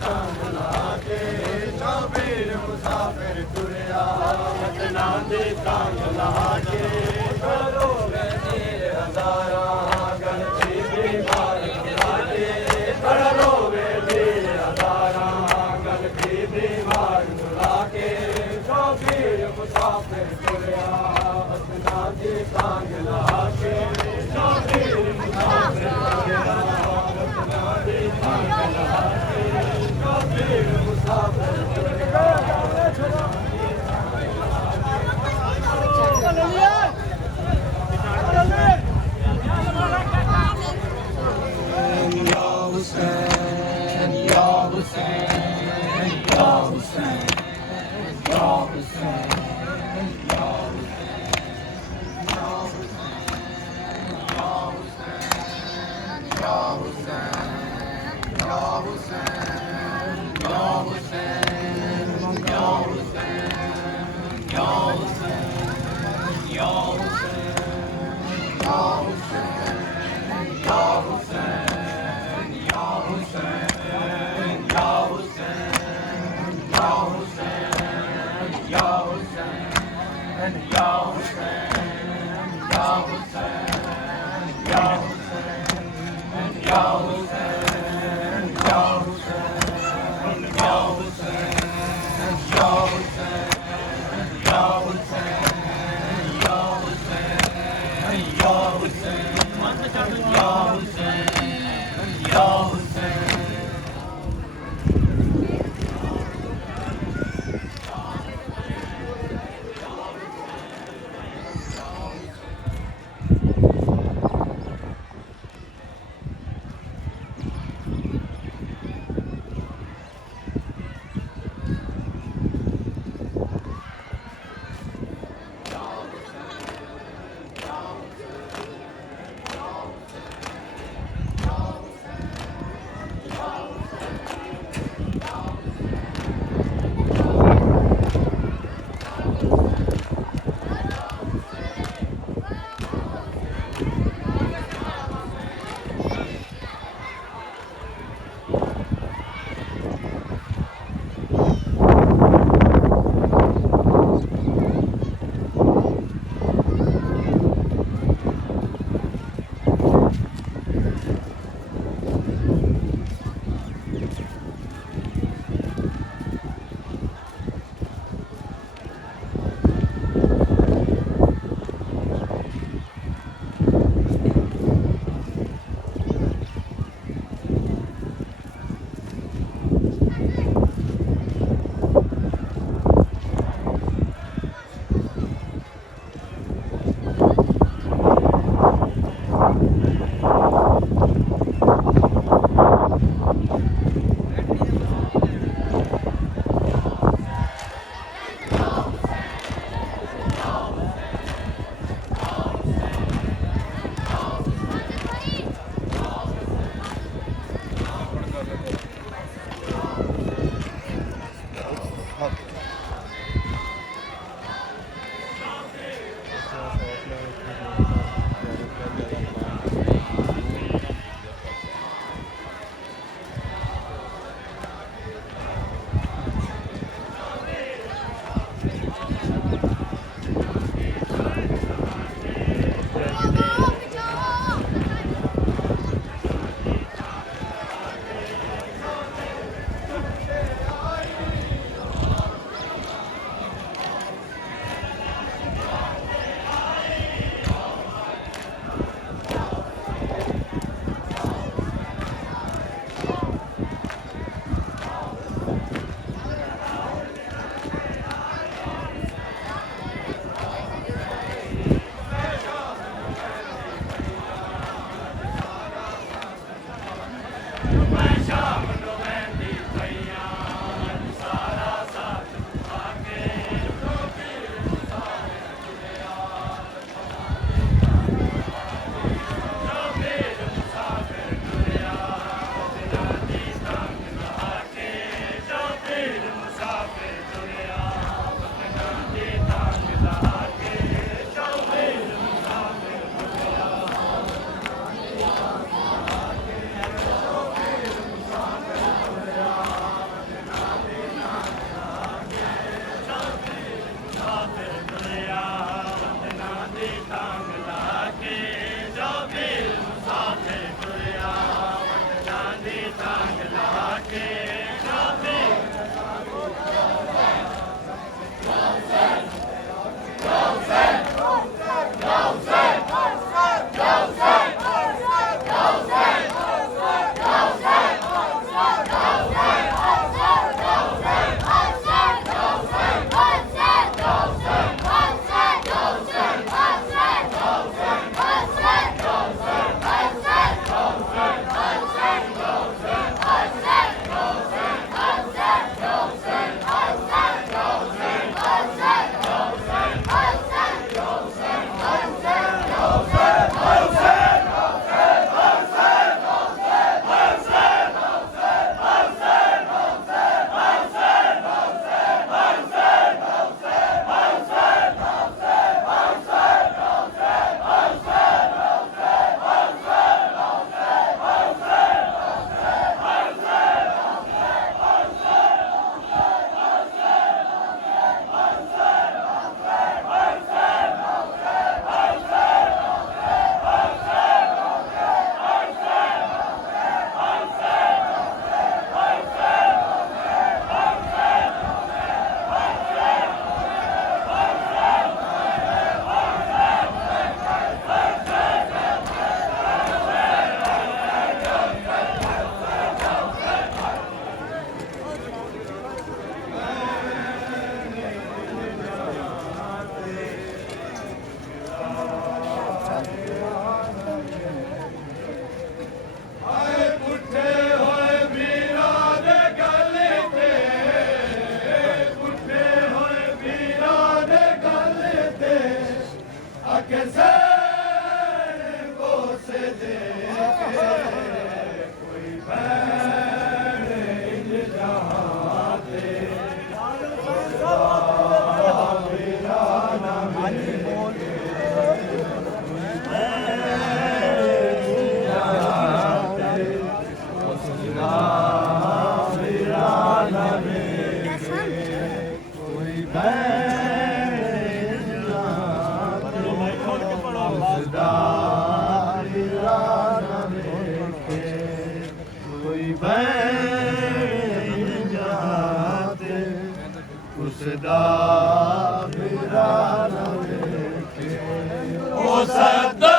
ਤਾਂਗ ਲਾ ਕੇ ਸ਼ਬੀਰ ਮੁਸਾਫਿਰ ਤੁਰਿਆ ਵਤਨਾਂ ਦੀ ਤਾਂਗ ਲਾ ਕੇ ਕਰੋ ਵੇਰ ਹਜ਼ਾਰਾਂ ਗਲਤੀ ਦੀ ਮਾਰ ਲਾ ਕੇ ਕਰੋ ਵੇਰ ਹਜ਼ਾਰਾਂ ਗਲਤੀ ਦੀ ਮਾਰ ਲਾ ਕੇ ਸ਼ਬੀਰ ਮੁਸਾਫਿਰ ਤੁਰਿਆ ਵਤਨਾਂ ਦੀ ਤਾਂਗ ਲਾ ਕੇ ਸ਼ਬੀਰ ਮੁਸਾਫਿਰ ਤੁਰਿਆ ਵਤਨਾਂ ਦੀ ਤਾਂਗ ਲਾ ਕੇ ਸ਼ਬੀਰ ਮੁਸਾਫਿਰ کوئی بین جہاں تے اس دا میرا نہ ویکھے او سدا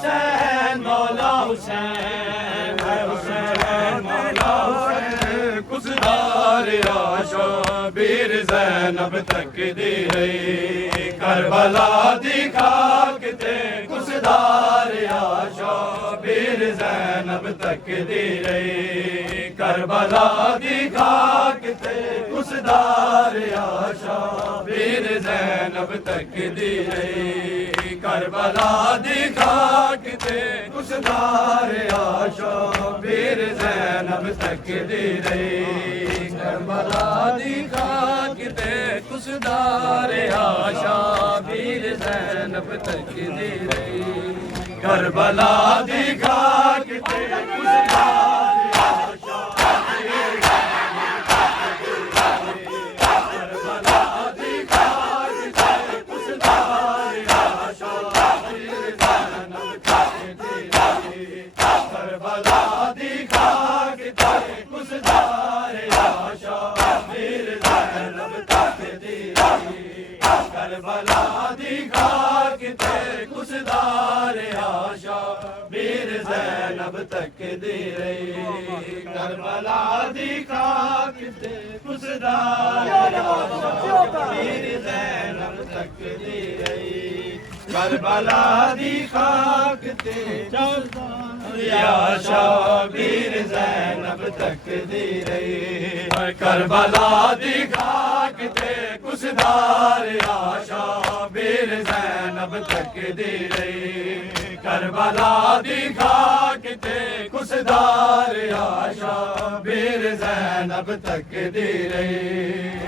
حسین مولا حسین ہے حسین مولا حسین کسدار آشا بیر زینب تک دی رہی کربلا دی خاک تے کسدار آشا بیر زینب تک دی رہی کربلا دی خاک تے کسدار آشا بیر زینب تک دی رہی کربلا دی خاک تے کسدار آشا بیر زینب تک دی رہی کربلا دی خاک تے کسدار آشا بیر زینب تک دی رہی کربلا دی خاک تے کسدار کربلا دی خاک تے کسدار آشا بیر زینب تک دی رہی کربلا دی خاک تے کسدار آشا بیر زینب تک دی رہی کربلا دی خاک تے آشا بیر زینب تک دی رہی کربلا دی خاک تے کسدار آشا بیر زینب تک دی رہی کربلا دی خاک تے کسدار آشا بیر زینب تک دی رہی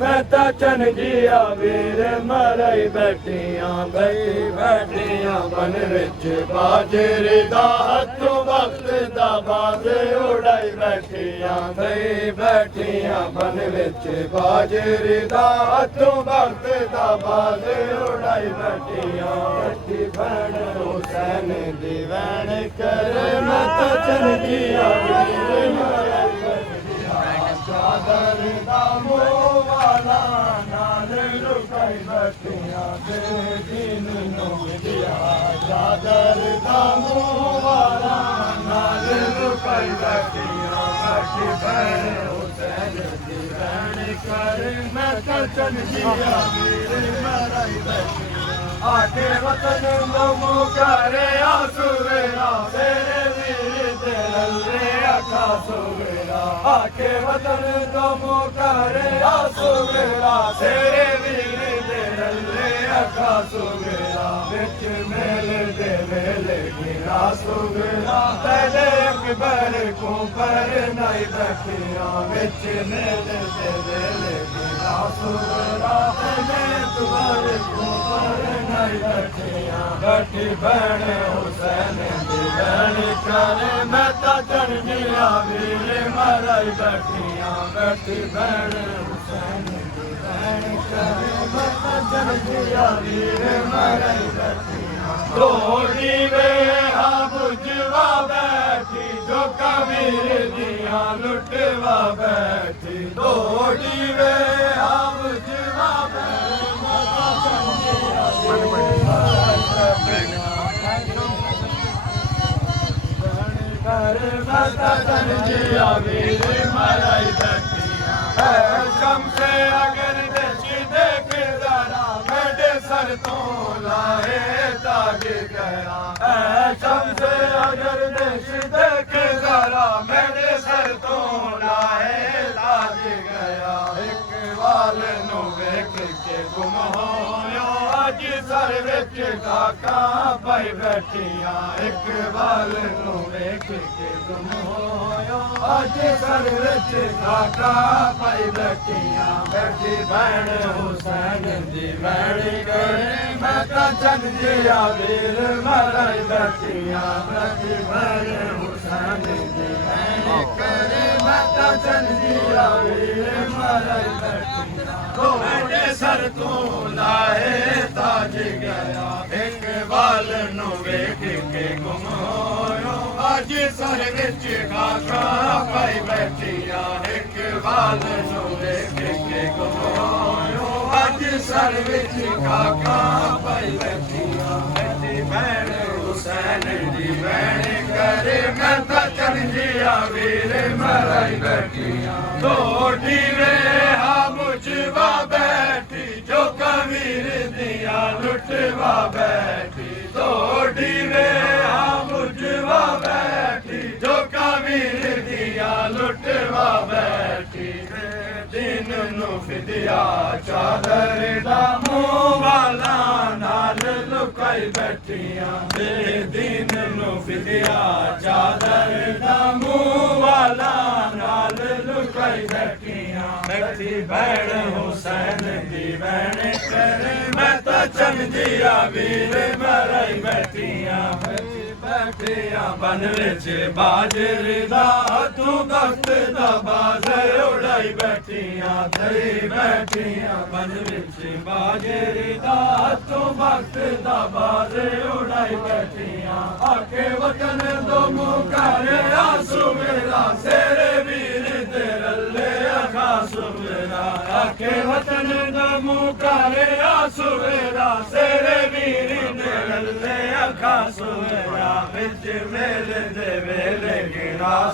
ਮੈਂ ਤਾਂ ਚੰਨ ਜੀਆ ਵੀਰ ਮਰਾਈ ਬੈਠੀਆਂ ਬੈਠੀਆਂ ਬਨ ਵਿੱਚ ਬਾਜਰੇ ਦਾ ਹੱਥੋਂ ਵਕਤ ਦਾ ਬਾਜ਼ ਉਡਾਈ ਬੈਠੀਆਂ ਬਨ ਵਿੱਚ ਬਾਜਰੇ ਦਾ ਹੱਥੋਂ ਵਕਤ ਦਾ ਬਾਜ਼ ਉਡਾਈ ਬੈਠੀ ਭੈਣ ਹੁਸੈਨ ਦੀ ਵੈਣ ਕਰ ਮੈਂ ਤਾਂ ਚੰਨ ਜੀਆ ਵੀਰ ਮਰਾਈ ਬੈਠੀਆਂ ਚਾਦਰ ਦਾ ਮੋਹ ਵਾਲਾ ਨਾਲ ਲੁਕਾਈ ਬੈਠੀਆਂ ਤੇ ਦਿਨ ਨੂੰ ਮਿਲਿਆ ਚਾਦਰ ਦਾ ਮੋਹ ਵਾਲਾ ਨਾਲ ਲੁਕਾਈ ਬੈਠੀਆਂ ਬੈਠੀ ਭੈਣ ਹੁਸੈਨ ਦੀ ਭੈਣ ਕਰ ਮੈਂ ਤਾਂ ਚੰਨ ਜੀਆ ਵੀਰ ਮਰਾਈ ਬੈਠੀਆਂ ਆਕੇ ਵਤਨ ਨੂੰ ਮੁਕਾਰੇ ਆਸੂਵੇਰਾ ਤੇਰੇ ਵੀਰ ਤੇ ਲੱਲੇ ਆਖਾ ਸੂਵੇਰਾ ਆਕੇ ਵਤਨ ਤੋਂ ਮੁਕਾਰੇ ਆਸੂਵੇਰਾ ਤੇਰੇ ਵੀਰ ਤੇ ਲੱਲੇ ਆਖਾ ਸੂਵੇਰਾ ਵਿੱਚ ਮੇਲ ਦੇ ਮੇਲੇ ਗਿਰਾ ਸੂਵੇਰਾ ਤੇਰੇ ਅਕਬਰ ਕੋ ਪਰ ਨਹੀਂ ਬੈਠੀਆਂ ਵਿੱਚ ਮੇਲ ਦੇ ਮੇਲੇ ਗਿਰਾ ਸੂਵੇਰਾ ਤੇਰੇ ਅਕਬਰ ਕੋ ਪਰ ਬੈਠੀ ਭੈਣ ਹੁਸੈਨ ਦੀ ਭੈਣ ਕਰ ਮੈਂ ਤਾਂ ਚੰਨ ਜੀਆ ਵੀਰ ਮਰਾਈ ਬੈਠੀਆਂ ਬੈਠੀ ਭੈਣ ਹੁਸੈਨ ਦੀ ਭੈਣ ਕਰ ਮੈਂ ਤਾਂ ਚੰਨ ਜੀਆ ਵੀਰ ਮਰਾਈ ਬੈਠੀਆਂ ਢੋਲੀ ਵੇ ਆ ਬੁਝਵਾ ਬੈਠੀ ਜੋ ਕਬੀਰ ਦੀਆਂ ਲੁੱਟਵਾ ਬੈਠੀ ਢੋਲੀ ਵੇ ਆ ਬੁਝਵਾ ਬੈਠੀ ਮਾਤਾ ਚੰਨ ਜੀਆ ਵੀਰ ਮਰਾਈ ਬੈਠੀਆਂ ਹੈ ਸ਼ਮਸੇ ਅਗਰ ਦੇਸ਼ੀ ਦੇਖ ਜ਼ਰਾ ਮੇਰੇ ਸਰ ਤੋਂ ਲਾਏ ਤਾਜ ਗਿਆ ਹੈ ਸ਼ਮਸੇ ਅਗਰ ਦੇਸ਼ੀ ਦੇਖ ਜ਼ਰਾ ਮੇਰੇ ਸਰ ਤੋਂ ਲਾਏ ਤਾਜ ਗਿਆ ਇੱਕ ਵਾਲ ਨੂੰ ਵੇਖ ਕੇ ਗੁੰਮ ਹੋਇਆ ਅੱਜ ਸਰ ਵਿੱਚ ਕਾਕਾ ਪਾਈ ਬੈਠੀਆਂ ਇੱਕ ਵਾਲ ਨੂੰ ਵੇਖ ਕੇ ਗੁੰਮ ਹੋਇਆ ਅੱਜ ਸਰ ਵਿੱਚ ਕਾਕਾ ਪਾਈ ਬੈਠੀਆਂ ਬੈਠੀ ਭੈਣ ਹੁਸੈਨ ਦੀ ਭੈਣ ਕਰੇ ਮੈਂ ਤਾਂ ਚੰਨ ਜੀਆ ਵੀਰ ਮਰਾਈ ਬੈਠੀਆਂ ਬੈਠੀ ਭੈਣ ਹੁਸੈਨ ਦੀ ਭੈਣ ਕਰੇ ਮੈਂ ਤਾਂ ਚੰਨ ਜੀਆ ਵੀਰ ਮਰਾਈ ਬੈਠੀਆਂ ਤੁਹਾਡੇ ਸਰ ਤੋਂ ਲਾਏ ਤਾਜ ਗਿਆ ਇੱਕ ਵਾਲ ਨੂੰ ਵੇਖ ਕੇ ਗੁੰਮ ਹੋਇਆ ਅੱਜ ਸਰ ਵਿੱਚ ਕਾਕਾ ਪਾਈ ਬੈਠੀਆਂ ਇੱਕ ਵਾਲ ਨੂੰ ਵੇਖ ਕੇ ਗੁੰਮ ਹੋਇਆ ਅੱਜ ਸਰ ਵਿੱਚ ਕਾਕਾ ਪਾਈ ਬੈਠੀਆਂ ਬੈਠੀ ਭੈਣ ਹੁਸੈਨ ਦੀ ਭੈਣ ਕਰੇ ਮੈਂ ਤਾਂ ਚੰਨ ਜੀਆ ਵੀਰ ਮਰਾਈ ਬੈਠੀਆਂ ਢੋਲੀ ਵੇ ਆ ਮੁਝਵਾ ਬੈਠੀ ਜੋ ਕਬੀਰ ਦੀਆਂ ਲੁੱਟਵਾ ਬੈਠੀ ਢੋਲੀ ਵੇ ਆ ਮੁਝਵਾ ਬੈਠੀ ਜੋ ਕਬੀਰ ਦੀਆਂ ਲੁੱਟਵਾ ਬੈਠੀ ਦਿਨ ਨੂੰ ਫਿਦਿਆ ਚਾਦਰ ਦਾ ਮੂੰਹ ਵਾਲਾ ਨਾਲ ਲੁਕਾਈ ਬੈਠੀਆਂ ਤੇ ਦਿਨ ਨੂੰ ਫਿਦਿਆ ਚਾਦਰ ਦਾ ਮੂੰਹ ਵਾਲਾ ਨਾਲ ਲੁਕਾਈ ਬੈਠੀਆਂ ਬੈਠੀ ਭੈਣ ਹੁਸੈਨ ਦੀ ਭੈਣ ਕਰੇ ਮੈਂ ਤਾਂ ਚੰਨ ਜੀਆ ਵੀਰ ਮਰਾਈ ਬੈਠੀਆਂ ਬੈਠੀਆਂ ਬਨ ਵਿੱਚ ਬਾਜਰੇ ਦਾ ਹੱਥੋਂ ਵਕਤ ਦਾ ਬਾਜ਼ ਉਡਾਈ ਬੈਠੀਆਂ ਤੇ ਬੈਠੀਆਂ ਬਨ ਵਿੱਚ ਬਾਜਰੇ ਦਾ ਹੱਥੋਂ ਵਕਤ ਦਾ ਬਾਜ਼ ਉਡਾਈ ਬੈਠੀਆਂ ਆਕੇ ਵਤਨ ਦੋ ਮੁਕਰ ਆਸੂ ਮੇਰਾ ਤੇਰੇ ਵੀਰ ਤੇ ਰੱਲੇ ਆਕਾਸੂ ਮੇਰਾ ਆਕੇ ਵਤਨ ਦੋ ਮੁਕਰ ਆਸੂ ਮੇਰਾ ਤੇਰੇ ਵੀਰ ਤੇ ਰੱਲੇ ਆਕਾਸੂ ਮੇਰਾ ਵਿੱਚ ਮੇਲ ਦੇ ਵੇਲੇ ਗਿਰਾ